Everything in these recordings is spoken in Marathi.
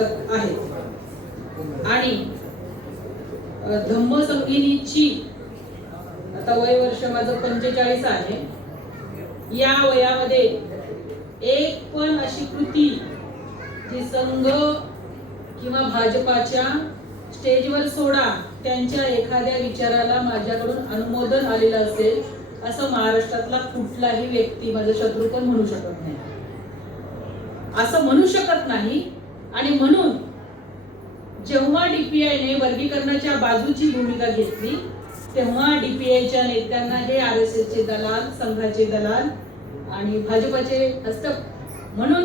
पुस्तक आहे आणि धम्मसंगीनीची आता वय वर्ष माझं 45 आहे. या वयामध्ये एक पण अशी कृती जी संघ किंवा भाजपाच्या स्टेजवर सोडा त्यांच्या एखाद्या विचाराला माझ्याकडून अनुमोदन आलेलं असेल असं महाराष्ट्रातला कुठलाही व्यक्ती माझा शत्रू पण म्हणू शकत नाही, असं म्हणू शकत नाही. आणि म्हणून जेव्हा डीपीआयने वर्गीकरणाच्या बाजूची भूमिका घेतली तेव्हा डीपीआयच्या नेत्यांना हे आरएसएसचे दलाल, संघाचे दलाल आणि भाजपाचे हस्तक म्हणून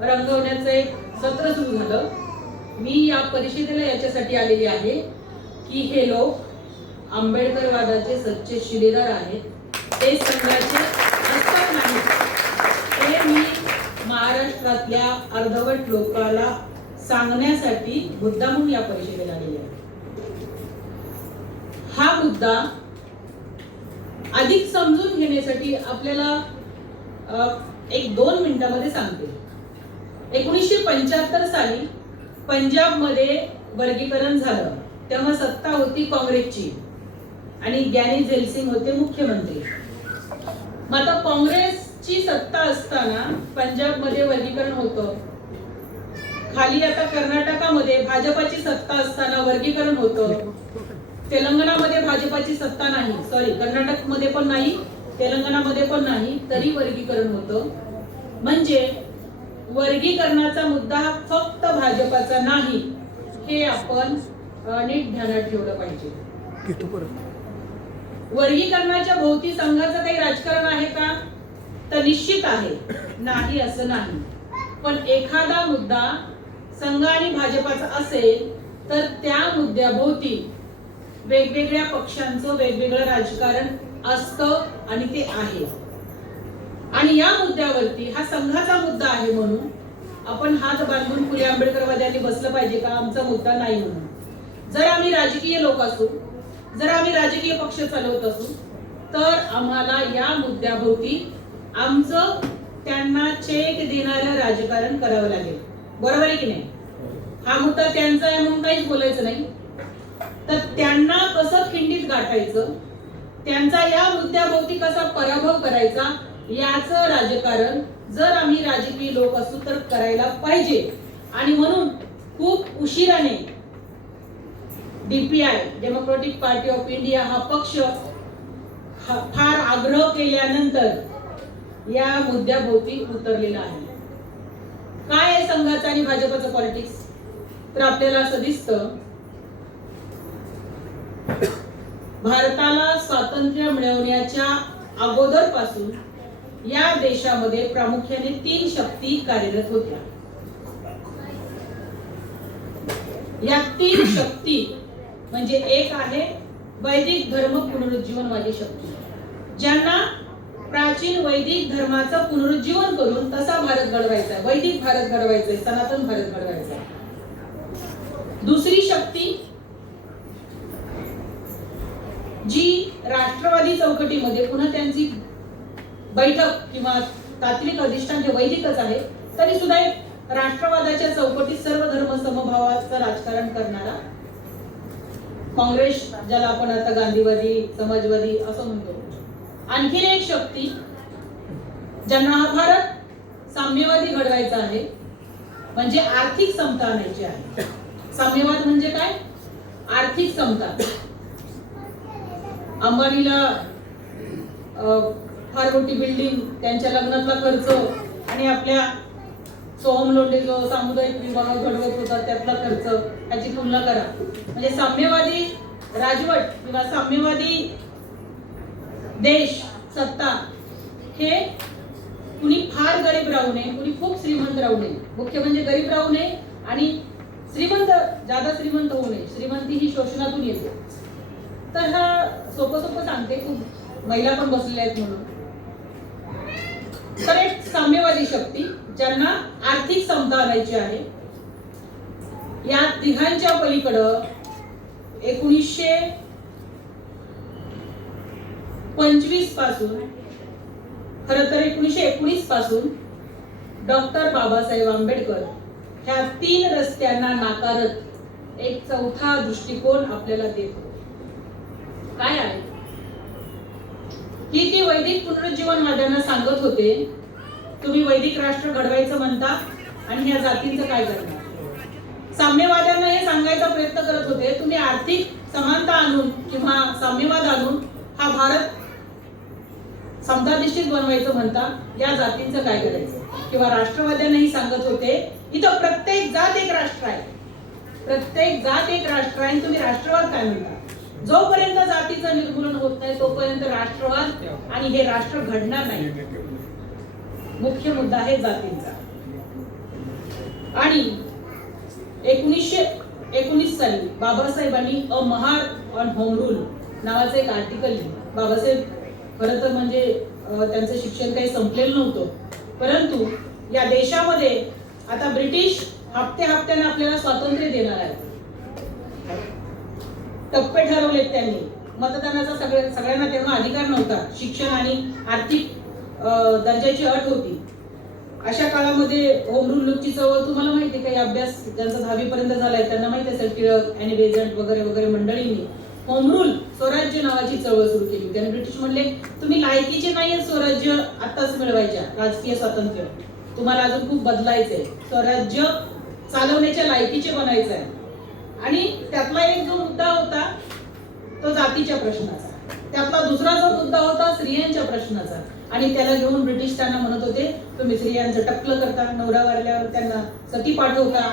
रंगवण्याचं एक सत्र सुरू झालं. मी या परिषदेला याच्यासाठी आलेली आहे की हे लोक आंबेडकरवादाचे सच्चे शिलेदार आहेत, ते संघाचे हस्तक नाहीत. ते मी महाराष्ट्रातल्या अर्धवट लोकांना सांगण्यासाठी मुद्दामून या परिषदेला आलेली आहे. हा मुद्दा अधिक समजून घेण्यासाठी आपल्याला 1-2 मिनिटांमध्ये सांगते. 1975 साली पंजाबमध्ये वर्गीकरण झालं तेव्हा सत्ता होती काँग्रेसची आणि ग्यानी झैल होते मुख्यमंत्री. मग आता काँग्रेसची सत्ता असताना पंजाबमध्ये वर्गीकरण होतं, खाली आता कर्नाटकामध्ये भाजपाची सत्ता असताना वर्गीकरण होतं, तेलंगणामध्ये भाजपाची सत्ता नाही, सॉरी कर्नाटकमध्ये पण नाही, तेलंगणामध्ये पण नाही, तरी वर्गीकरण होतं. म्हणजे वर्गीकरणाचा मुद्दा फक्त भाजपाचा नाही, हे आपण नीट ध्यानात ठेवलं पाहिजे. वर्गीकरणाच्या भोवती संघाचं काही राजकारण आहे का? तर निश्चित आहे, नाही असं नाही. पण एखादा मुद्दा संघ आणि भाजपाचा असेल तर त्या मुद्द्याभोवती वेगवेगळ्या पक्षांचं वेगवेगळं राजकारण असतं आणि ते आहे. आणि या मुद्द्यावरती हा संघाचा मुद्दा आहे म्हणून आपण हात बांधून फुले आंबेडकरवाद्यांनी बसलं पाहिजे का आमचा मुद्दा नाही म्हणून? जर आम्ही राजकीय लोक असू, जर आम्ही राजकीय पक्ष चालवत असू तर आम्हाला या मुद्द्याभोवती आमचं त्यांना चेक देणारं राजकारण करावं लागेल. बरोबर आहे की नाही? हा मुद्दा त्यांचा आहे म्हणून काहीच बोलायचं नाही, तर त्यांना कसं खिंडीत गाठायचं, त्यांचा या मुद्द्याभोवती कसा पराभव करायचा याचं राजकारण जर आम्ही राजकीय लोक असू तर करायला पाहिजे. आणि म्हणून खूप उशिराने DPI democratic party of India हा पक्ष फार आग्रह केल्यानंतर या मुद्द्याभोवती उतरलेला आहे. काय आहे संघाचं आणि भाजपाचं पॉलिटिक्स? तर आपल्याला असं दिसतं, भारताला स्वातंत्र्य मिळवण्याच्या अगोदर पासून या देशामध्ये प्रामुख्याने 3 शक्ती कार्यरत होत्या. या 3 शक्ती म्हणजे एक आहे वैदिक धर्म पुनरुज्जीवनवादी शक्ती, ज्यांना प्राचीन वैदिक धर्माचं पुनरुज्जीवन करून तसा भारत घडवायचा आहे, वैदिक भारत घडवायचा आहे, सनातन भारत घडवायचा आहे. दुसरी शक्ती जी राष्ट्रवादी चौकटीमध्ये, पुन्हा त्यांची बैठक किंवा तात्विक अधिष्ठान जे वैदिकच आहे तरी सुद्धा एक राष्ट्रवादाच्या चौकटीत सर्व धर्म समभावाचं राजकारण करणारा काँग्रेस, ज्याला आपण आता गांधीवादी समाजवादी असं म्हणतो. आणखी एक शक्ती ज्यांना हा भारत साम्यवादी घडवायचा आहे, म्हणजे आर्थिक समता आणायची आहे. साम्यवाद म्हणजे काय? आर्थिक समता. अंबानीला फार मोठी बिल्डिंग, त्यांच्या लग्नातला खर्च आणि आपल्या सोहम लोंढे जो सामुदायिक विवाह घडवत होता त्यातला खर्च, याची तुलना करा. म्हणजे साम्यवादी राजवट किंवा साम्यवादी देश सत्ता हे कुणी फार गरीब राहू नये, कुणी खूप श्रीमंत राहू नये. मुख्य म्हणजे गरीब राहू नये आणि श्रीमंत जादा श्रीमंत होऊ नये. श्रीमंती ही शोषणातून येते. तर हा सोपं सांगते, खूप महिला पण बसलेल्या आहेत म्हणून. तर एक साम्यवादी शक्ती ज्यांना आर्थिक समता आणायची आहे. या तिघांच्या पलीकडं 1925 पासून, खरं तर 1919 पासून डॉक्टर बाबासाहेब आंबेडकर ह्या 3 रस्त्यांना नाकारत एक चौथा दृष्टिकोन आपल्याला देतो. काय आहे की ती वैदिक पुनरुज्जीवनवाद्यांना सांगत होते, तुम्ही वैदिक राष्ट्र घडवायचं म्हणता आणि ह्या जातींचं काय करणार. साम्यवाद्यांना हे सांगायचा प्रयत्न करत होते, तुम्ही आर्थिक समानता आणून किंवा साम्यवाद आणून हा भारत समताधिष्ठित बनवायचं म्हणता, या जातींचं काय करायचं. किंवा राष्ट्रवाद्यांनाही सांगत होते, इथं प्रत्येक जात एक राष्ट्र आहे, प्रत्येक जात एक राष्ट्र आहे, तुम्ही राष्ट्रवाद काय म्हणता. जोपर्यंत जातीचं निर्मूलन होत नाही तोपर्यंत राष्ट्रवाद आणि हे राष्ट्र घडणार नाही. मुख्य मुद्दा आहे जातींचा. आणि 1919 साली बाबासाहेबांनी अ महार ऑन होम रूल नावाचं एक आर्टिकल लिहिलं. बाबासाहेब खरं तर म्हणजे त्यांचं शिक्षण काही संपलेलं नव्हतं, परंतु या देशामध्ये आता ब्रिटिश हप्त्याने आपल्याला स्वातंत्र्य देणार आहे. टप्पे ठरवलेत त्यांनी. मतदानाचा सगळ्यांना तेव्हा अधिकार नव्हता. शिक्षण आणि आर्थिक दर्जाची अट होती. अशा काळामध्ये होम रूल लूकची चळवळ तुम्हाला माहिती आहे, काही अभ्यास ज्यांचा 10वी पर्यंत झालाय त्यांना माहिती असेल. टिळक, अॅनी बेझंट वगैरे वगैरे मंडळींनी होम रूल स्वराज्य नावाची चळवळ सुरू केली होती. आणि ब्रिटिश म्हणले, तुम्ही लायकीचे नाहीये स्वराज्य आत्ताच मिळवायच्या, राजकीय स्वातंत्र्य तुम्हाला अजून खूप बदलायचंय, स्वराज्य चालवण्याच्या लायकीचे बनायचं आहे. आणि त्यातला एक जो मुद्दा होता तो जातीच्या प्रश्नाचा, त्यातला दुसरा जो मुद्दा होता स्त्रियांच्या प्रश्नाचा. आणि त्याला घेऊन ब्रिटिश त्यांना म्हणत होते, तुम्ही स्त्रियांचं टक्कल करता, नवरा वारल्यावर त्यांना सती पाठवता,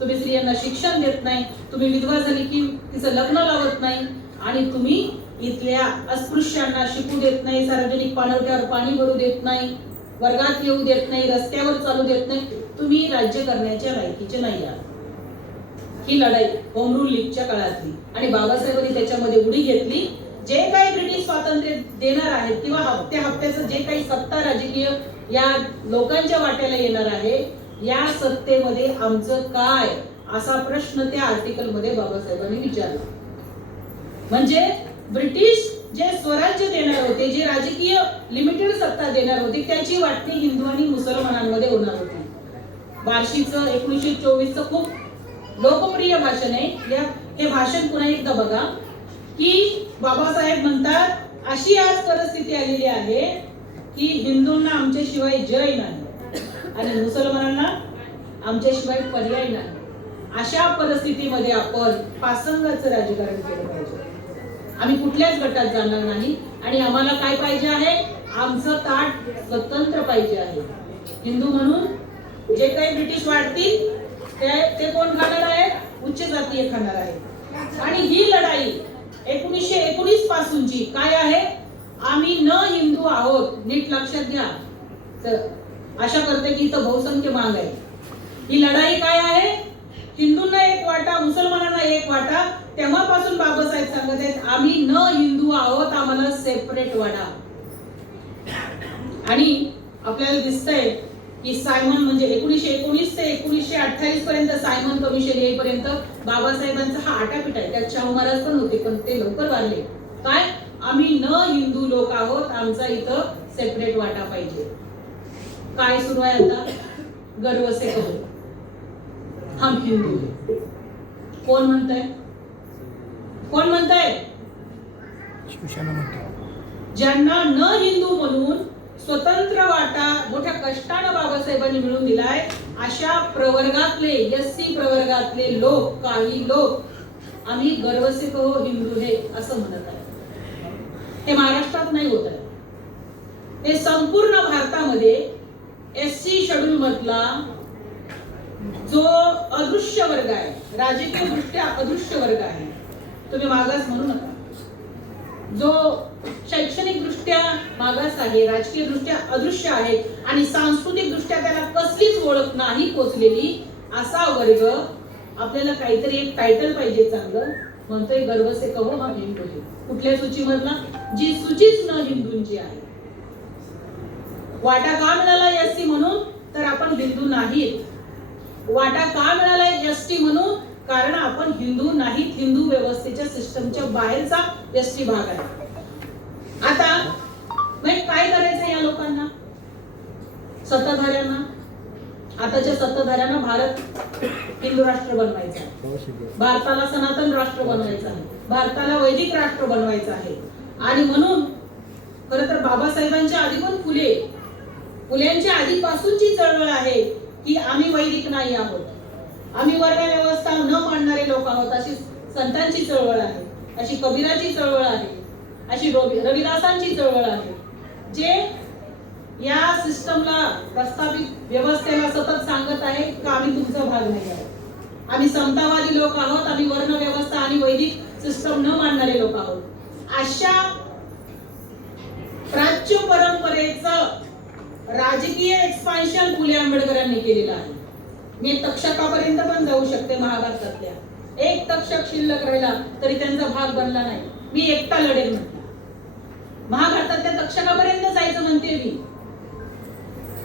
तुम्ही स्त्रियांना शिक्षण देत नाही, तुम्ही विधवा झाली की तिचं लग्न लावत नाही, आणि तुम्ही इथल्या अस्पृश्यांना शिकू देत नाही, सार्वजनिक पाणवठ्यावर पाणी भरू देत नाही, वर्गात येऊ देत नाही, रस्त्यावर चालू देत नाही, तुम्ही राज्य करण्याच्या लायकीचे नाही आहात. ही लढाई होम रूल लीगच्या काळातली. आणि बाबासाहेबांनी त्याच्यामध्ये उडी घेतली. जे काही ब्रिटिश स्वातंत्र्य देणार आहेत किंवा हप्त्याचं जे काही सत्ता राजकीय या लोकांच्या वाट्याला येणार आहे, या सत्तेमध्ये आमचं काय, असा प्रश्न त्या आर्टिकल मध्ये बाबासाहेबांनी विचारला. म्हणजे ब्रिटिश जे स्वराज्य देणार होते, जे राजकीय लिमिटेड सत्ता देणार होते, त्याची वाटणी हिंदू आणि मुसलमानांमध्ये होणार होती. बार्शीचं 1924चं खूप लोकप्रिय भाषण आहे. हे भाषण पुन्हा एकदा बघा. की बाबासाहेब म्हणतात, अशी आज परिस्थिती आलेली आहे की हिंदूंना आमच्याशिवाय जय नाही आणि मुसलमानांना आमच्याशिवाय पर्याय नाही. अशा परिस्थितीमध्ये आपण पासंगाचं राजकारण केलं पाहिजे. आम्ही कुठल्याच गटात जाणार नाही आणि आम्हाला काय पाहिजे आहे, आमचं ताट स्वतंत्र पाहिजे आहे. हिंदू म्हणून जे काही ब्रिटिश वाढतील ते कोण खाणार आहे, उच्च जातीय खाणार आहे. आणि ही लढाई 1919 पासूनची काय आहे, आम्ही न हिंदू आहोत, नीट लक्षात घ्या. तर आशा करते की इथं बहुसंख्य माग आहे. ही लढाई काय आहे, हिंदूंना एक वाटा, मुसलमानांना एक वाटा. तेव्हापासून बाबासाहेब सांगत आहेत, आम्ही न हिंदू आहोत, आम्हाला सेपरेट वाटा. आणि आपल्याला दिसतंय की सायमन म्हणजे 1919 ते 1928 पर्यंत सायमन कमिशन येईपर्यंत बाबासाहेबांचा हा आटापिटा आहे. त्यात शाहू महाराज पण होते, पण ते लवकर वारले. काय, आम्ही न हिंदू लोक आहोत, आमचा इथं सेपरेट वाटा पाहिजे. काय सुरू आहे आता, गर्व से कहो हम हिंदू. कोण म्हणतंय, कोण म्हणतंय, ज्यांना न हिंदू म्हणून स्वतंत्र वाटा मोठ्या कष्टानं बाबासाहेबांनी मिळवून दिलाय, अशा प्रवर्गातले एससी प्रवर्गातले लोक, काही लोक आम्ही गर्व से कहो हिंदू हे असं म्हणत आहे. हे महाराष्ट्रात नाही होत आहे, हे संपूर्ण भारतामध्ये एससी शेड्यूल मधला जो अदृश्य वर्ग आहे, राजकीय दृष्ट्या अदृश्य वर्ग आहे, तुम्ही मागास म्हणू नका, जो शैक्षणिक दृष्ट्या मागास आहे, राजकीय दृष्ट्या अदृश्य आहे आणि सांस्कृतिक दृष्ट्या त्याला कसलीच ओळख नाही पोचलेली, असा वर्ग आपल्याला काहीतरी एक टायटल पाहिजे चांगलं. म्हणतोय गर्व से कहो हम हिंदू है. कुठल्या सूचीमधला, जी सूचीच न हिंदूंची आहे. वाटा का मिळाला एससी म्हणून, तर आपण हिंदू नाहीत. वाटा का मिळाला एसटी म्हणून, कारण आपण हिंदू नाहीत, हिंदू व्यवस्थेच्या सिस्टमच्या बाहेरचा एसटी भाग आहे. आता मग काय करायचं या लोकांना, सत्ताधाऱ्यांना, आताच्या सत्ताधाऱ्यांना भारत हिंदू राष्ट्र बनवायचा आहे, भारताला सनातन राष्ट्र बनवायचं आहे, भारताला वैदिक राष्ट्र बनवायचं आहे. आणि म्हणून खरं तर बाबासाहेबांच्या आधी पण फुलेंच्या आधीपासूनची चळवळ आहे की आम्ही वैदिक नाही आहोत, आम्ही वर्ण व्यवस्था न मानणारे लोक आहोत, अशी संतांची चळवळ आहे, अशी कबीराची चळवळ आहे, अशी रविदासांची चळवळ आहे, जे या सिस्टमला प्रस्थापित व्यवस्थेला सतत सांगत आहे की आम्ही तुमचा भाग नाही आहोत, आम्ही समतावादी लोक आहोत, आम्ही वर्ण व्यवस्था आणि वैदिक सिस्टम न मानणारे लोक आहोत. अशा प्राच्य परंपरेचं राजकीय एक्सपान्शन फुले आंबेडकरांनी केलेलं आहे. मी तक्षकापर्यंत पण जाऊ शकते. महाभारतातल्या एक तक्षक शिल्लक राहिला तरी त्यांचा भाग बनला नाही. मी एकटा लढेल म्हणते. महाभारतातल्या तक्षकापर्यंत जायचं म्हणते मी.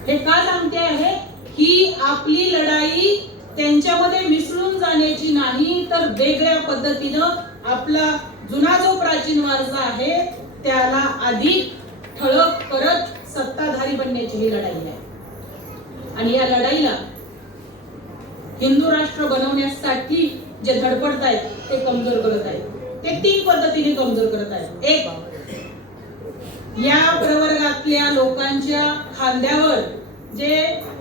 हे का सांगते आहे की आपली लढाई त्यांच्यामध्ये मिसळून जाण्याची नाही, तर वेगळ्या पद्धतीनं आपला जुना जो प्राचीन वारसा आहे त्याला अधिक ठळक करत सत्ताधारी बनण्याची ही लढाई आहे. आणि या लढाईला हिंदू राष्ट्र बनवण्यासाठी जे धडपडत आहेत ते कमजोर करत आहेत. ते 3 पद्धतीने कमजोर करत आहेत. एक, या प्रवर्गातल्या लोकांच्या खांद्यावर जे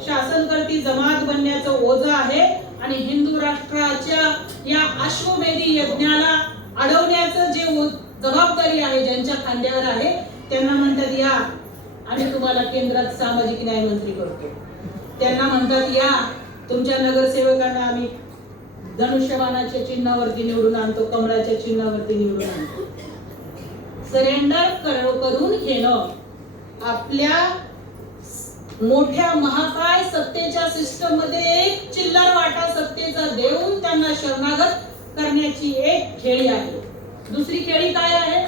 शासनकर्ती जमात बनण्याचं ओझं आहे आणि हिंदू राष्ट्राच्या या अश्वमेधी यज्ञाला अडवण्याचं जे जबाबदारी आहे ज्यांच्या खांद्यावर आहे, त्यांना म्हणतात या आम्ही तुम्हाला केंद्रात सामाजिक न्याय मंत्री करतो. त्यांना म्हणतात या तुमच्या नगरसेवकांना आम्ही धनुष्यबाणाच्या चिन्हावरती निवडून आणतो, कमळाच्या चिन्हावरती निवडून आणतो. सरेंडर करून घेणं, आपल्या मोठ्या महाकाय सत्तेच्या सिस्टम मध्ये एक चिल्लर वाटा सत्तेचा देऊन त्यांना शरणागत करण्याची एक खेळी आहे. दुसरी खेळी काय आहे?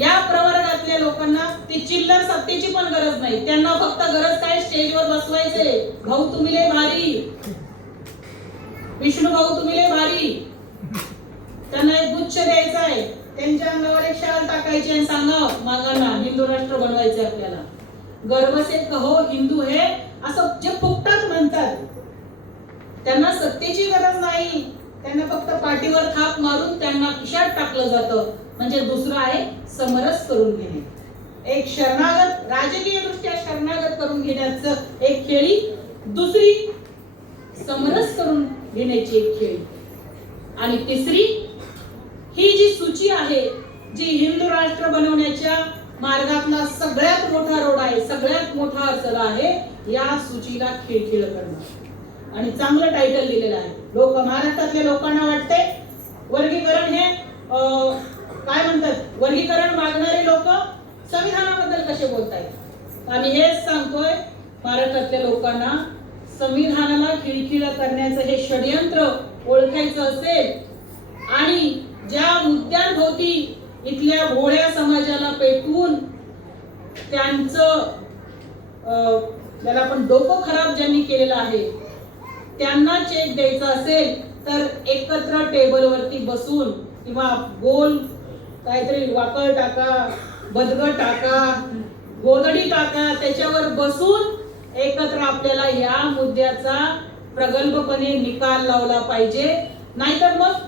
या प्रवर्गातल्या लोकांना ती चिल्लर सत्तेची पण गरज नाही. त्यांना फक्त गरज काय? स्टेजवर बसवायचे. भाऊ तुम्ही लय भारी, विष्णू भाऊ तुम्ही लय भारी. त्यांना एक गुच्छ द्यायचा आहे, त्यांच्या अंगावर एक शाल टाकायची आणि सांगा मागांना हिंदू राष्ट्र बनवायचे आपल्याला. गर्व से कहो हिंदू है असं जे फुकटात म्हणतात, त्यांना सत्तेची गरज नाही. त्यांना फक्त पाठीवर थाप मारून त्यांना खिशात टाकलं जातं. म्हणजे दुसरं आहे समरस करून घेणे, एक शरणागत, राजकीय दृष्ट्या शरणागत करून घेण्याचं एक खेळी, दुसरी समरस करून घेण्याची एक खेळी, आणि तिसरी ही जी सूची आहे जी हिंदू राष्ट्र बनवण्याच्या मार्गातला सगळ्यात मोठा रोड आहे, सगळ्यात मोठा अडथळा आहे, या सूचीला खिळखिळ करणं. आणि चांगलं टायटल दिलेलं आहे. लोक महाराष्ट्रातल्या लोकांना वाटते वर्गीकरण हे काय म्हणतात, वर्गीकरण मागणारे लोक संविधानाबद्दल कसे बोलतायत. आम्ही हेच सांगतोय महाराष्ट्रातल्या लोकांना, संविधानाला खिळखिळ करण्याचं हे षडयंत्र ओळखायचं असेल आणि ज्या मुद्द्यांभोवती इथल्या भोळ्या समाजाला पेटवून त्यांचं त्याला आपण डोकं खराब ज्यांनी केलेलं आहे त्यांना चेक द्यायचा असेल तर एकत्र टेबलवरती बसून किंवा गोल काहीतरी वाकळ टाका, बदगं टाका, गोदडी टाका, त्याच्यावर बसून एकत्र आपल्याला या मुद्द्याचा प्रगल्भपणे निकाल लावला पाहिजे. नाहीतर मग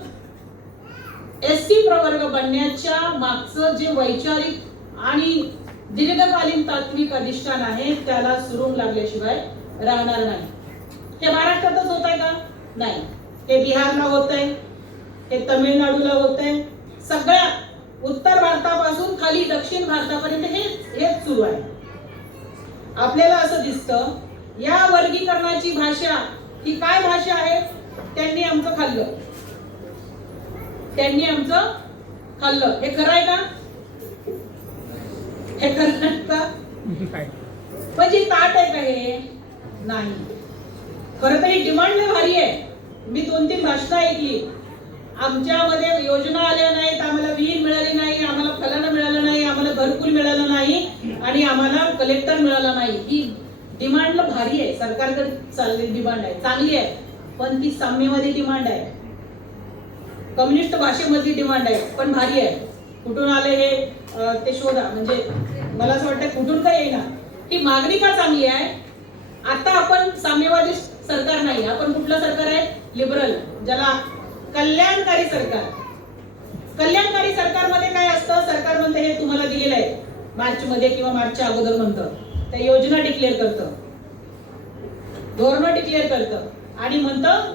एसटी प्रवर्ग बनण्याच्या मागचं जे वैचारिक आणि दीर्घकालीन तात्विक अधिष्ठान आहे त्याला सुरुंग लागल्याशिवाय राहणार नाही. हे महाराष्ट्रातच होत आहे का? नाही. हे बिहारला होत आहे, हे तमिळनाडूला होत आहे, सगळ्या उत्तर भारतापासून खाली दक्षिण भारतापर्यंत हेच सुरू आहे. आपल्याला असं दिसतं या वर्गीकरणाची भाषा ही काय भाषा आहे? त्यांनी आमचं खाल्लं, त्यांनी आमचं खाल्लं. हे खरं आहे का? हे खरं आहे का? म्हणजे ताट आहे का हे? नाही. खरं तर ही डिमांड लय भारी आहे. मी 2-3 भाषणं ऐकली. आमच्यामध्ये योजना आल्या नाहीत, आम्हाला विहीर मिळाली नाही, आम्हाला फलानं मिळालं नाही, आम्हाला घरकुल मिळालं नाही आणि आम्हाला कलेक्टर मिळाला नाही. ही डिमांड भारी आहे. सरकारकडे चाललेली डिमांड आहे, चांगली आहे, पण ती साम्यवादी डिमांड आहे, कम्युनिस्ट भाषेमधली डिमांड आहे, पण भारी आहे. कुठून आले हे ते शोधा. म्हणजे मला असं वाटतं कुठून काय येईना. ही मागणी का चांगली आहे? आता आपण साम्यवादी सरकार नाही, आपण कुठलं सरकार आहे? लिबरल, ज्याला कल्याणकारी सरकार. कल्याणकारी सरकारमध्ये काय असतं? सरकार म्हणतं हे तुम्हाला दिलेलं आहे मार्च मध्ये किंवा मार्चच्या अगोदर म्हणतं, त्या योजना डिक्लेअर करतं, धोरण डिक्लेअर करतं आणि म्हणतं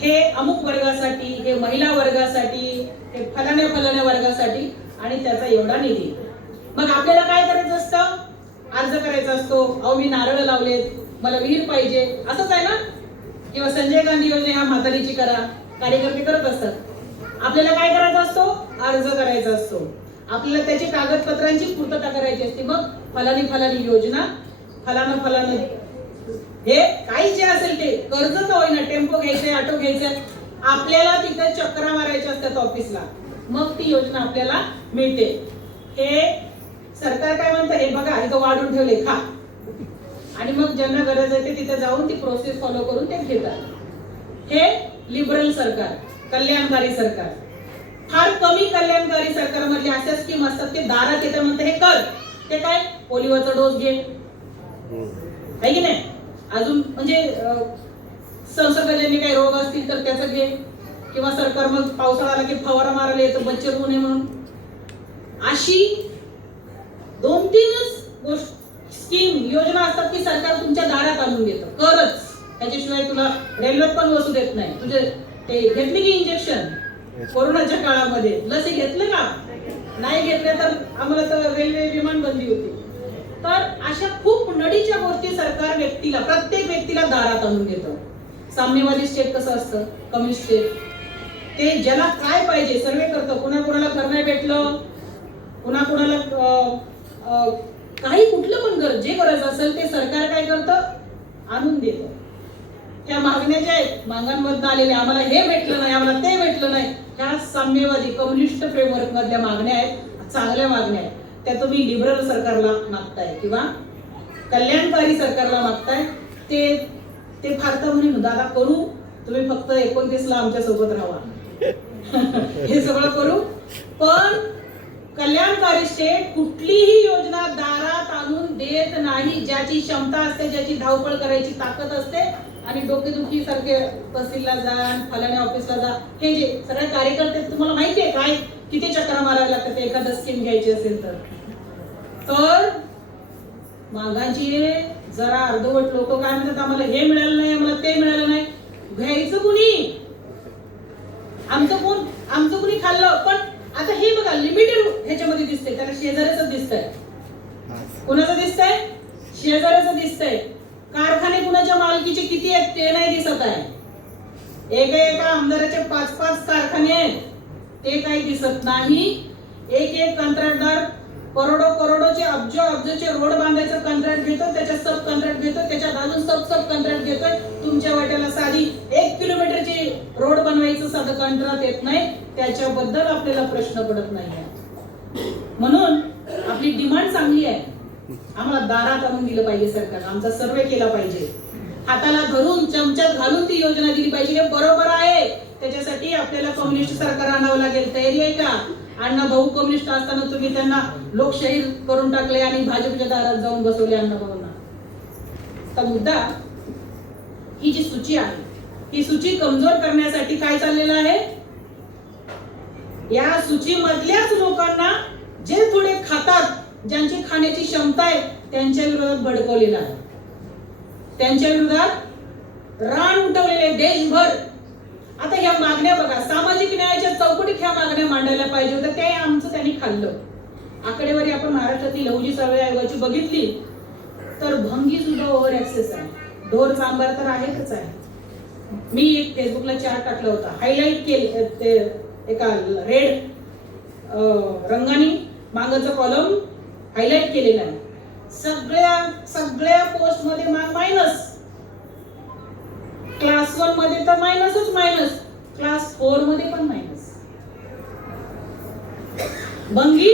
हे अमुक वर्गासाठी, हे महिला वर्गासाठी, हे फलाण्या वर्गासाठी आणि त्याचा एवढा निधी. मग आपल्याला काय करायचं असतं? अर्ज करायचा असतो. अहो मी नारळ लावलेत, मला विहीर पाहिजे, असंच आहे ना? किंवा संजय गांधी योजना म्हातारीची करा, कार्यकर्ते करत असतात. आपल्याला काय करायचा असतो? अर्ज करायचा असतो. आपल्याला त्याची कागदपत्रांची पूर्तता करायची असते. मग फलानी योजना, फलानं हे काही जे असेल ते कर्ज तर होईना, टेम्पो घ्यायचंय, ऑटो घ्यायचंय, आपल्याला तिथे चक्रा मारायच्या असतात ऑफिसला, मग ती योजना आपल्याला मिळते. हे सरकार काय म्हणतं? हे बघा इथं वाढून ठेवले, खा. आणि मग ज्यांना गरज आहे ते तिथे जाऊन ती प्रोसेस फॉलो करून ते घेतात. हे लिबरल सरकार, कल्याणकारी सरकार. फार कमी कल्याणकारी सरकारमधले अशा स्कीम असतात ते दारात येतं, म्हणतं हे कर. ते काय? पोलिओचा डोस घे, आहे की नाही? अजून म्हणजे संसर्गजन्य काही रोग असतील तर त्याचं घे, किंवा सरकार मग पावसाळा आला की फवारा मारायला येतं मच्छर होऊ नये म्हणून. अशी 2-3 स्कीम, योजना असतात की सरकार तुमच्या दारात आणून देतं. करच, त्याच्याशिवाय तुला रेल्वेत पण बसू देत नाही. तुझे ते घेतली की इंजेक्शन कोरोनाच्या काळामध्ये, लस घेतलं का? नाही घेतलं तर आम्हाला तर रेल्वे विमान बंदी होती. तर अशा खूप नडीच्या गोष्टी सरकार व्यक्तीला, प्रत्येक व्यक्तीला दारात आणून देतं. साम्यवादी स्टेट कसं असतं? कम्युनिस्ट स्टेट, ते ज्याला काय पाहिजे सर्वे करतं. कुणाला घर नाही भेटलं, कुणाला काही कुठलं पण जे गरज असेल ते सरकार काय करतं? आणून देतं. त्या मागण्या ज्या आहेत मागांमधून आलेल्या, आम्हाला हे भेटलं नाही, आम्हाला ते भेटलं नाही, ह्या साम्यवादी कम्युनिस्ट फ्रेमवर्क मधल्या मागण्या आहेत, चांगल्या मागण्या आहेत. त्या तुम्ही लिबरल सरकारला मागताय किंवा कल्याणकारी सरकारला मागताय. ते फार तर म्हणे दादा करू, तुम्ही फक्त 29ला आमच्या सोबत राहा. हे सगळं करू, पण कल्याणकारी स्टेट कुठलीही योजना दारात आणून देत नाही. ज्याची क्षमता असते, ज्याची धावपळ करायची ताकद असते, आणि डोकेदुखी सारखे तहसीलला जा, फलाण्या ऑफिसला जा, हे जे सगळे कार्यकर्ते, तुम्हाला माहिती आहे काय किती चक्रा मारायला लागतात एखादं स्कीम घ्यायची असेल तर. मागाची जरा अर्धवट लोक काय म्हणतात, आम्हाला हे मिळालं नाही, आम्हाला ते मिळालं नाही. घ्यायचं कुणी? आमचं कुणी खाल्लं? पण आता हे बघा लिमिटेड ह्याच्यामध्ये दिसतंय, त्याला शेजाऱ्याचं दिसतंय. कुणाचं दिसतंय? शेजाऱ्याचं दिसतंय. कारखाने कुणाच्या मालकीचे किती आहेत ते नाही दिसत आहे. एका आमदाराचे 5-5 कारखाने आहेत, ते काही दिसत नाही. एक कंत्राटदार करोडोचे अब्जोचे रोड बांधायचं कंत्राट घेतो, त्याच्या सब कंत्राट घेतो, त्याच्यात अजून सब कंत्राट घेतोय. तुमच्या वाट्याला साधी 1 किलोमीटरची रोड बनवायचं साधं कंत्राट येत नाही, त्याच्याबद्दल आपल्याला प्रश्न पडत नाही. म्हणून आपली डिमांड चांगली आहे, आम्हाला दारात आणून दिलं पाहिजे सरकार, आमचा सर्वे केला पाहिजे, हाताला धरून चमच्यात घालून ती योजना दिली पाहिजे. हे बरोबर आहे. त्याच्यासाठी आपल्याला कम्युनिस्ट सरकार आणावं लागेल. तयारी आहे का? अण्णा भाऊ कम्युनिस्ट असताना तुम्ही त्यांना लोकशाही करून टाकले आणि भाजपच्या दारात जाऊन बसवले अण्णा भाऊंना. तर मुद्दा ही जी सूची आहे, ही सूची कमजोर करण्यासाठी काय चाललेलं आहे? या सूची मधल्याच लोकांना जे थोडे खातात, ज्यांची खाण्याची क्षमता आहे, त्यांच्या विरोधात भडकवलेला आहे. त्यांच्या विरोधात रान उठवलेले देशभर. आता ह्या मागण्या बघा, सामाजिक न्यायाच्या चौकटीत ह्या मागण्या मांडायला पाहिजे होत्या, ते आमचं त्यांनी खाल्लं. आकडेवारी आपण महाराष्ट्रातील लहुजी सर्वे आयोगाची बघितली तर भंगी सुद्धा ओव्हर ऍक्सेस आहे. ढोर सांबार तर आहेच आहे. मी एक फेसबुकला चार्ट टाकला होता, हायलाइट केले ते एका रेड रंगाने मागचा कॉलम हायलाइट केलेला आहे. सगळ्या पोस्ट मध्ये मायनस. क्लास 1 मध्ये तर मायनसच मायनस, क्लास 4 मध्ये पण मायनस. भंगी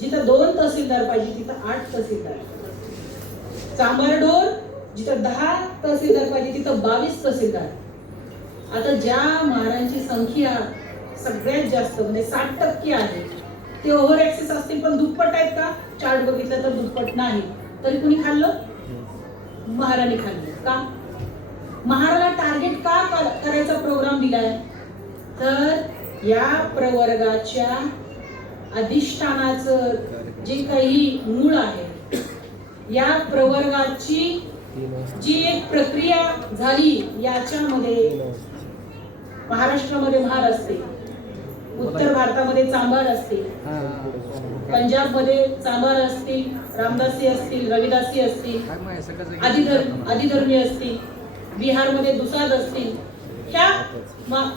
जिथं 2 तहसीलदार पाहिजे तिथं 8 तहसीलदार. चांभार ढोर जिथं 10 तहसीलदार पाहिजे तिथं 22 तहसीलदार. आता ज्या महाराजांची संख्या सगळ्यात जास्त म्हणजे 60% आहे, ते ओव्हर ऍक्सेस असतील पण दुप्पट आहेत का? चार्ट बघितलं तर दुप्पट नाही. तरी कुणी खाल्लं? महाराणी खाल्ली का? महाराला टार्गेट का करायचा प्रोग्राम दिलाय? तर या प्रवर्गाच्या अधिष्ठानाचं जे काही मूळ आहे, या प्रवर्गाची जी एक प्रक्रिया झाली, याच्यामध्ये महाराष्ट्रामध्ये महार असते, उत्तर भारतामध्ये चांभार असते, पंजाबमध्ये चांभार असतील, रामदासी असतील, रविदासी असतील, आदिधर्मी असतील, बिहारमध्ये दुसाद असतील. ह्या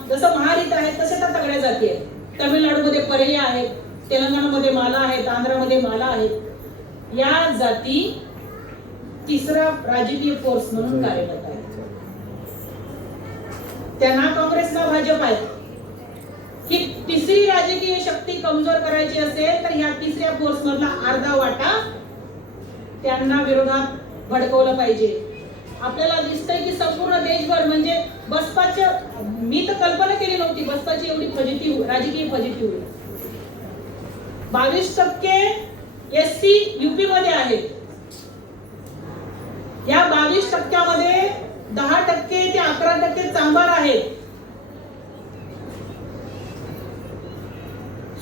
जसं महार इथं आहेत तसे त्या तगड्या जाती आहेत. तमिळनाडूमध्ये परैया आहेत, तेलंगणामध्ये माला आहेत, आंध्रामध्ये माला आहेत. या जाती तिसरा राजकीय फोर्स म्हणून कार्यरत आहेत. त्यांना काँग्रेसला भाजप आहे. ही तिसरी राजकीय शक्ती कमजोर करायची असेल तर ह्या तिसऱ्या फोर्स मधला अर्धा वाटा त्यांना विरोधात भडकवलं पाहिजे. आपल्याला दिसतंय की संपूर्ण देशभर म्हणजे बसपाच्या, मी तर कल्पना केली नव्हती बसपाची एवढी फजिती, राजकीय फजिती होईल. 22% एससी यूपी मध्ये आहेत. या 22% 10% ते 11% चांभार आहेत.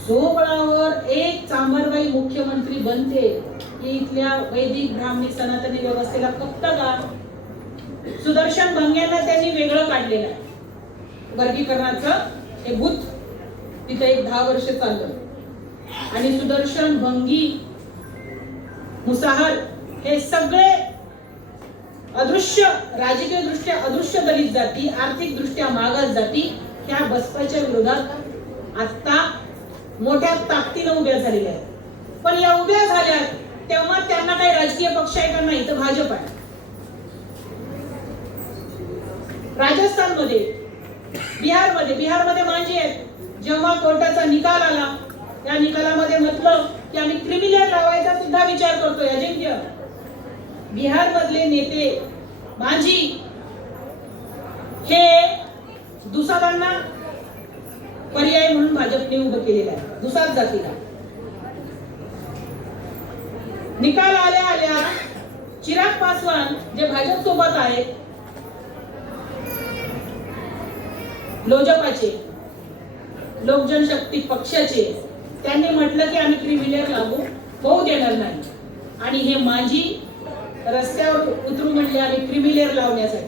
सोबळावर एक चांभारबाई मुख्यमंत्री बनते, ही इथल्या वैदिक ब्राह्मणी सनातनी व्यवस्थेला फक्त का? सुदर्शन भंग्यांना त्यांनी वेगळं काढलेलं आहे. वर्गीकरणाचं हे भूत तिथे एक 10 वर्ष चाललं आणि सुदर्शन भंगी, मुसाहर हे सगळे अदृश्य, राजकीय दृष्ट्या अदृश्य दलित जाती, आर्थिक दृष्ट्या मागास जाती ह्या बसपाच्या विरोधात आता मोठ्या ताकदीने उभ्या झालेल्या आहेत. पण या उभ्या झाल्या तेव्हा त्यांना काही राजकीय पक्ष आहे का? नाही, तर भाजप आहे. राजस्थानमध्ये, बिहारमध्ये मांझी आहेत. जेव्हा कोर्टाचा निकाल आला, त्या निकालामध्ये म्हटलं की आम्ही क्रिमिनल लावायचा सुद्धा विचार करतोय. अजिंक्य, बिहार मधले नेते मांझी हे दुसादांना पर्याय म्हणून भाजपने उभं केलेलं आहे. दुसाद जातीला निकाल आल्या चिराग पासवान जे भाजप सोबत आहेत, लोजपाचे, लोक जनशक्ती पक्षाचे, त्यांनी म्हटलं की आम्ही क्रिमिनल लागू होऊ देणार नाही. आणि हे मांझी रस्त्यावर उतरू म्हणले आम्ही क्रिमिनल लावण्यासाठी.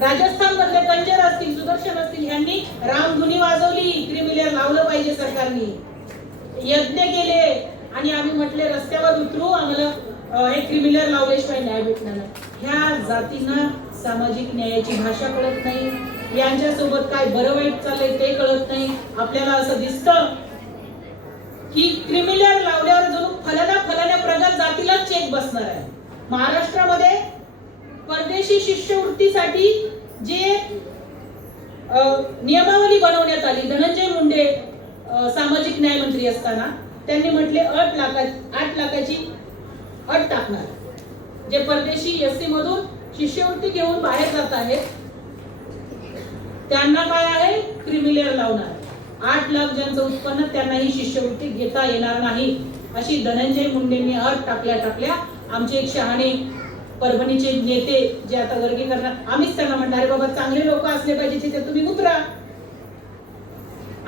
राजस्थान मधले कंजर असतील, सुदर्शन असतील, यांनी रामधुनी वाजवली, क्रिमिनल लावलं पाहिजे सरकारने, यज्ञ केले आणि आम्ही म्हटले रस्त्यावर उतरू, आम्हाला हे क्रिमिनल लावल्याशिवाय न्याय भेटणार नाही. ह्या जातींना सामाजिक न्यायाची भाषा कळत नाही, यांच्यासोबत काय बरं वाईट चाललंय ते कळत नाही. आपल्याला असं दिसतं की क्रिमिनल लावल्यावर जणू फलाना प्रगत जातीला चेक बसणार आहे. महाराष्ट्रामध्ये परदेशी शिष्यवृत्तीसाठी जे नियमावली बनवण्यात आली, धनंजय मुंडे सामाजिक न्याय मंत्री असताना त्यांनी म्हटले 8 लाखाची अट टाकणार. जे परदेशी एससी मधून शिष्यवृत्ती घेऊन बाहेर जात आहेत त्यांना काय आहे? क्रिमिनल लावणार. 8 लाख ज्यांचं उत्पन्न त्यांना ही शिष्यवृत्ती घेता येणार नाही, अशी धनंजय मुंडेंनी अट टाकल्या. आमचे एक शहाणे परभणीचे नेते जे आता वर्गीकरण, आम्हीच त्यांना म्हणणार अरे बाबा चांगले लोक असले पाहिजे तिथे तुम्ही उतरा.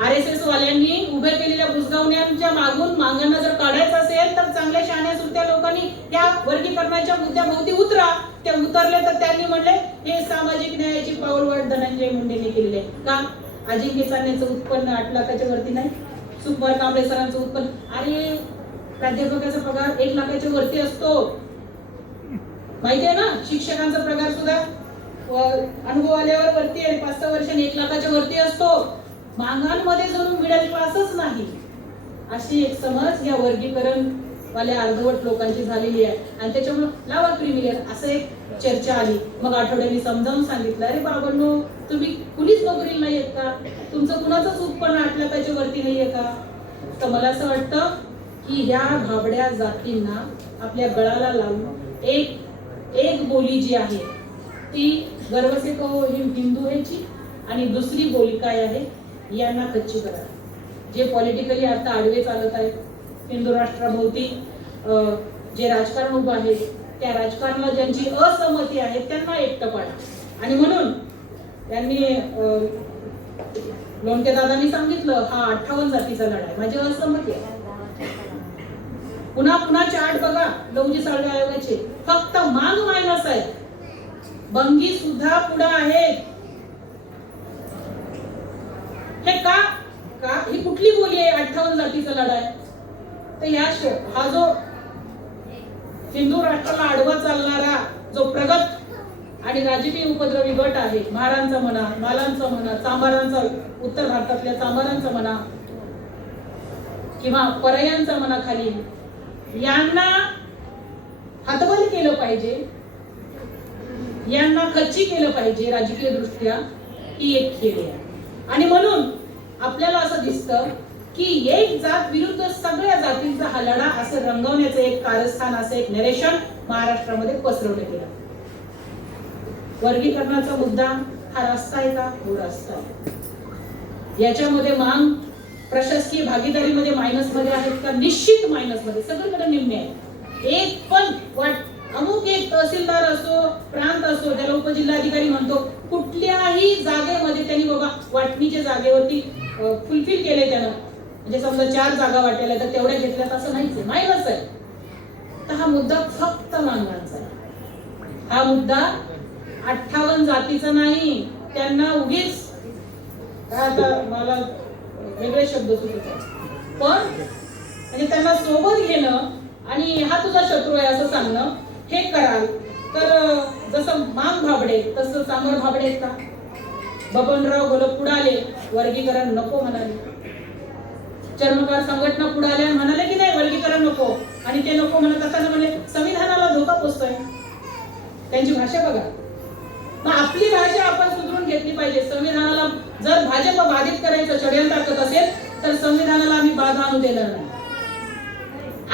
RSS वाल्यांनी उभे केलेल्या बुजगावण्यांच्या मागून मागांना जर काढायचं असेल तर चांगल्या शहाण्या सुद्धा लोकांनी या वर्गीकरणाच्या मुद्द्याभोवती उतरा. ते उतरले तर त्यांनी म्हणले हे सामाजिक न्यायाची पाऊलवाट धनंजय मुंडेंनी केलेली आहे. का? अजिंक्य चांदेचं उत्पन्न 8 लाखाच्या वरती नाही, सुकुमार कांबळे सरांचं उत्पन्न, अरे प्राध्यापकाचा पगार 1 लाखाच्या वरती असतो, माहिती आहे ना. शिक्षकांचा पगार सुद्धा अनुभव आल्यावर वरती आहे, 5-6 वर्षांनी 1 लाखाच्या वरती असतो. मागांमध्ये जणू मिडल क्लासच नाही, अशी एक समज या वर्गीकरण वाल्या अर्धवट लोकांची झालेली आहे. आणि त्याच्यामुळे लावा क्रिमिनल असं एक चर्चा आली. मग आठवड्याने समजावून सांगितलं अरे बाबांनो तुम्ही कुणीच नोकरीला नाही आहेत का? तुमचं कुणाचंच उत्पन्न 8 लाखाच्या वरती नाहीये का? तर मला असं वाटतं की ह्या भाबड्या जातींना आपल्या गळाला लावून एक बोली जी आहे ती गर्व से कहो हिंदू ह्याची, आणि दुसरी बोली काय आहे यांना कच्ची करा. जे पॉलिटिकली आता आडवे चालत आहेत, हिंदू राष्ट्राभोवती जे राजकारण उभं आहे त्या राजकारणाला ज्यांची असहमती आहे त्यांना एकटं पाडा. आणि म्हणून त्यांनी लोणके दादांनी सांगितलं हा 58 जातीचा लढा आहे. माझी असहमती आहे. पुन्हा पुन्हा चार्ट बघा लवजी साळवे आयोगाचे, फक्त मांग मायनस आहे, बंगी सुद्धा पुढे आहेत. हे का का ही कुठली बोली आहे? 58 जातीचा लढा आहे. तर हा जो हिंदू राष्ट्राला आडवा चालणारा जो प्रगत आणि राजकीय उपद्रवी गट आहे, महारांचा म्हणा, मालांचा म्हणा, चांभारांचा, उत्तर भारतातल्या चांभारांचा म्हणा किंवा परयांचा म्हणा, खाली यांना हतबल केलं पाहिजे, यांना खच्ची केलं पाहिजे राजकीय दृष्ट्या, ही एक खेळ आहे. आणि म्हणून आपल्याला असं दिसतं की एक जात विरुद्ध सगळ्या जातींचा हा लढा असं रंगवण्याचं एक कारस्थान, असं एक नरेशन महाराष्ट्रामध्ये पसरवलं गेलं. वर्गीकरणाचा मुद्दा हा रस्ता आहे का? हो रस्ता आहे. याच्यामध्ये मांग प्रशासकीय भागीदारीमध्ये मायनस मध्ये आहेत का? निश्चित मायनस मध्ये, सगळीकडे निम्मे आहे. एक पण अमुक एक तहसीलदार असो, प्रांत असो, त्याला उपजिल्हाधिकारी म्हणतो, कुठल्याही जागेमध्ये त्यांनी बाबा वाटणीच्या जागेवरती फुलफिल केले त्यानं, म्हणजे समजा 4 जागा वाटायला तर तेवढ्या घेतल्यात असं नाहीच आहे, मायनस आहे. तर हा मुद्दा फक्त मांगांचा आहे. हा मुद्दा 58 जातीचा नाही. त्यांना उगीच आता मला वेगळे शब्द सुचतात, पण म्हणजे त्यांना सोबत घेणं आणि हा तुझा शत्रू आहे असं सांगणं, हे कराल तर जसं मांग भाबडे तसं चांभार भाबडे आहेत का? बबनराव घोलप पुढाले, वर्गीकरण नको म्हणाले. चर्मकार संघटना पुढाले म्हणाले की नाही वर्गीकरण नको, आणि ते नको म्हणत असताना म्हणले संविधानाला धोका पोचतोय. त्यांची भाषा बघा. मग आपली भाषा आपण सुधारून घेतली पाहिजे. संविधानाला जर भाजप बाधित करायचं षडयंत्र करत असेल तर संविधानाला आम्ही बाधा आणू देणार नाही.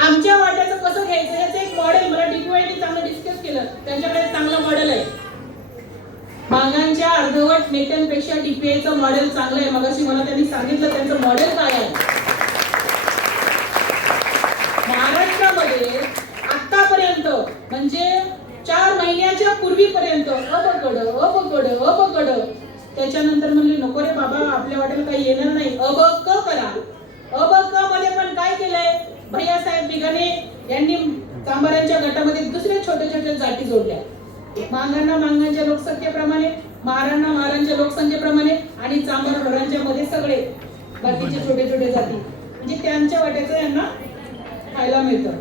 आमच्या वाट्याचं कसं घ्यायचं याचं एक मॉडेल, मला डीपीआयटी चांगलं डिस्कस केलं, त्यांच्याकडे चांगलं मॉडेल आहे. मांगांच्या अर्धवट नेत्यांपेक्षा डीपीआयचं मॉडेल चांगलं आहे. मगाशी मला त्यांनी सांगितलं त्यांचं मॉडेल काय आहे. महाराष्ट्रामध्ये आतापर्यंत म्हणजे 4 महिन्याच्या पूर्वीपर्यंत अबकड त्याच्यानंतर म्हणले नको रे बाबा आपल्या वाटेला काही येणार नाही, अबक करा. अबक मध्ये पण काय केलंय, भैयासाहेब बिगाने यांनी चांभारांच्या गटामध्ये दुसऱ्या छोट्या छोट्या जाती जोडल्या. मांगांना मांगांच्या लोकसंख्येप्रमाणे, महारांना महारांच्या लोकसंख्येप्रमाणे, आणि चांभार घरांच्या मध्ये सगळे बाकीचे छोटे छोटे जाती, म्हणजे त्यांच्या वाट्याचं यांना खायला मिळतं.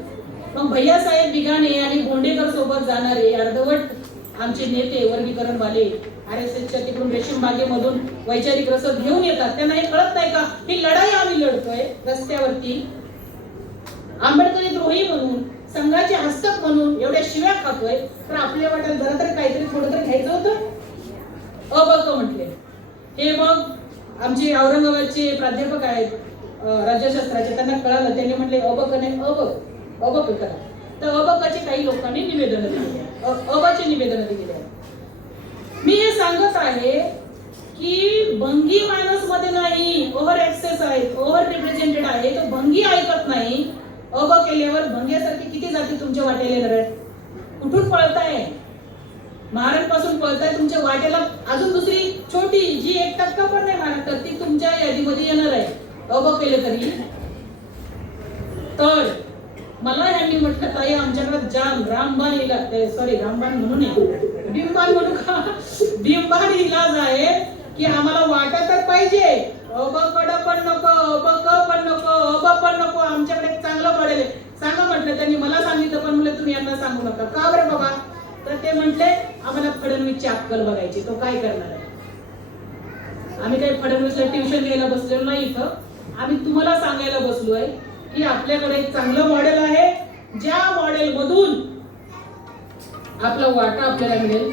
मग भैयासाहेब बिगाणे आणि बोंडेकर सोबत जाणारे अर्धवट आमचे नेते वर्गीकरण वाले RSSच्या तिकडून रेशीम बागेमधून वैचारिक रसद घेऊन येतात. त्यांना हे कळत नाही का ही लढाई आम्ही लढतोय रस्त्यावरती, आंबेडकरी द्रोही म्हणून, संघाचे हस्तक म्हणून एवढ्या शिव्या खातोय, तर आपल्या वाट्याला जरा तरी काहीतरी थोडं तरी घ्यायचं होतं. अबक म्हटले. हे मग आमचे औरंगाबादचे प्राध्यापक आहेत राज्यशास्त्राचे, त्यांना कळालं, त्यांनी म्हटले अबक नाही अबक करा. तर अबकाचे काही लोकांनी निवेदन दिले, अबाचे निवेदन दिले. मी हे सांगत आहे की भंगी मायनस मध्ये नाही, ओव्हर एक्सेस आहे, ओव्हर रिप्रेझेंटेड आहे, तो भंगी ऐकत नाही. अब केल्यावर भंग्यासारखी किती जाती तुमच्या वाट्याला येणार आहेत? कुठून पळताय? महाराष्ट्रापासून पळताय. तुमच्या वाट्याला अजून दुसरी छोटी जी 1% पण नाही महाराष्ट्रात, ती तुमच्या यादीमध्ये येणार आहे अब केलं तरी. तर मला यांनी म्हटलं ताई आमच्याकडे जाम रामबाण इलाज, सॉरी रामबाण म्हणू नये, बिंबाण म्हणू का, बिंबाण इलाज आहे की आम्हाला वाटत तर पाहिजे, अबकड पण नको, अबक पण नको, अब पण नको, आमच्याकडे एक चांगलं मॉडेल आहे. सांगा म्हटलं. त्यांनी मला सांगितलं, पण म्हणलं तुम्ही यांना सांगू नका. का बरं बाबा? तर ते म्हटले आम्हाला फडणवीसची अक्कल बघायची, तो काय करणार आहे. आम्ही काही फडणवीसला ट्युशन घ्यायला बसलेलो नाही इथं, आम्ही तुम्हाला सांगायला बसलोय की आपल्याकडे एक चांगलं मॉडेल आहे, ज्या मॉडेल मधून आपला वाटा आपल्याला मिळेल.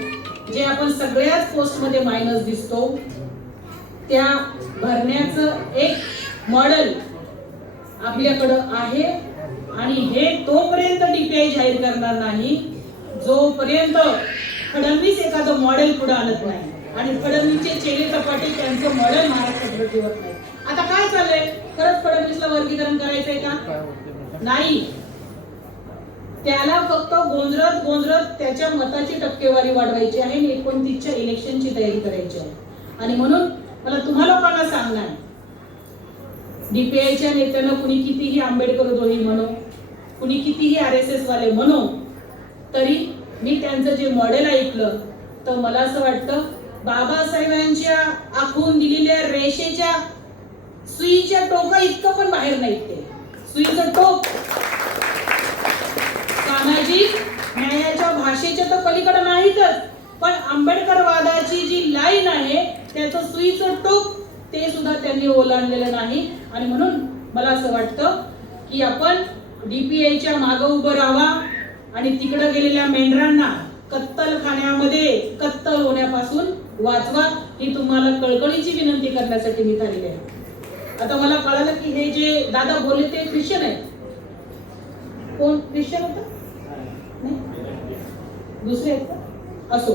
जे आपण सगळ्याच पोस्ट मध्ये मायनस दिसतो त्या भरण्याचं एक मॉडेल आपल्याकडं आहे. आणि हे तोपर्यंत डीपीआय जाहीर करणार नाही जोपर्यंत फडणवीस एखादं मॉडेल पुढे आणत नाही आणि फडणवीसचे चेले चपाटे त्यांचं मॉडेल महाराष्ट्रात ठेवत नाही. आता काय चाललंय? खरंच फडणवीसला वर्गीकरण करायचंय का? नाही. त्याला फक्त गोंजरत गोंजरत त्याच्या मताची टक्केवारी वाढवायची आहे आणि 29च्या इलेक्शनची तयारी करायची आहे. आणि म्हणून मला तुम्हा लोकांना सांगणार, डीपीआयच्या नेत्यांना कुणी कितीही आंबेडकर द्रोही म्हणो, कुणी कितीही RSS वाले म्हणो, तरी मी त्यांचं जे मॉडेल ऐकलं तर मला असं वाटतं बाबासाहेबांच्या आखून दिलेल्या रेषेच्या सुईच्या टोका इतकं पण बाहेर नाही. ते सुईचं टोक सामाजिक न्यायाच्या भाषेच्या तर पलीकडे नाहीतच, पण आंबेडकरवादाची जी लाईन आहे त्याचं सुईचं टोक ते सुद्धा त्यांनी ओलांडलेलं नाही. आणि म्हणून मला असं वाटतं की आपण डीपीआयच्या मागे उभं राहावा आणि तिकडे गेलेल्या मेंढरांना कत्तलखान्यामध्ये कत्तल होण्यापासून वाचवा, ही तुम्हाला कळकळीची विनंती करण्यासाठी मी थांबले आहे. आता मला कळालं की हे जे दादा बोलले ते ख्रिश्चन आहेत. कोण ख्रिश्चन होतं? दुसरे आहेत का? असो.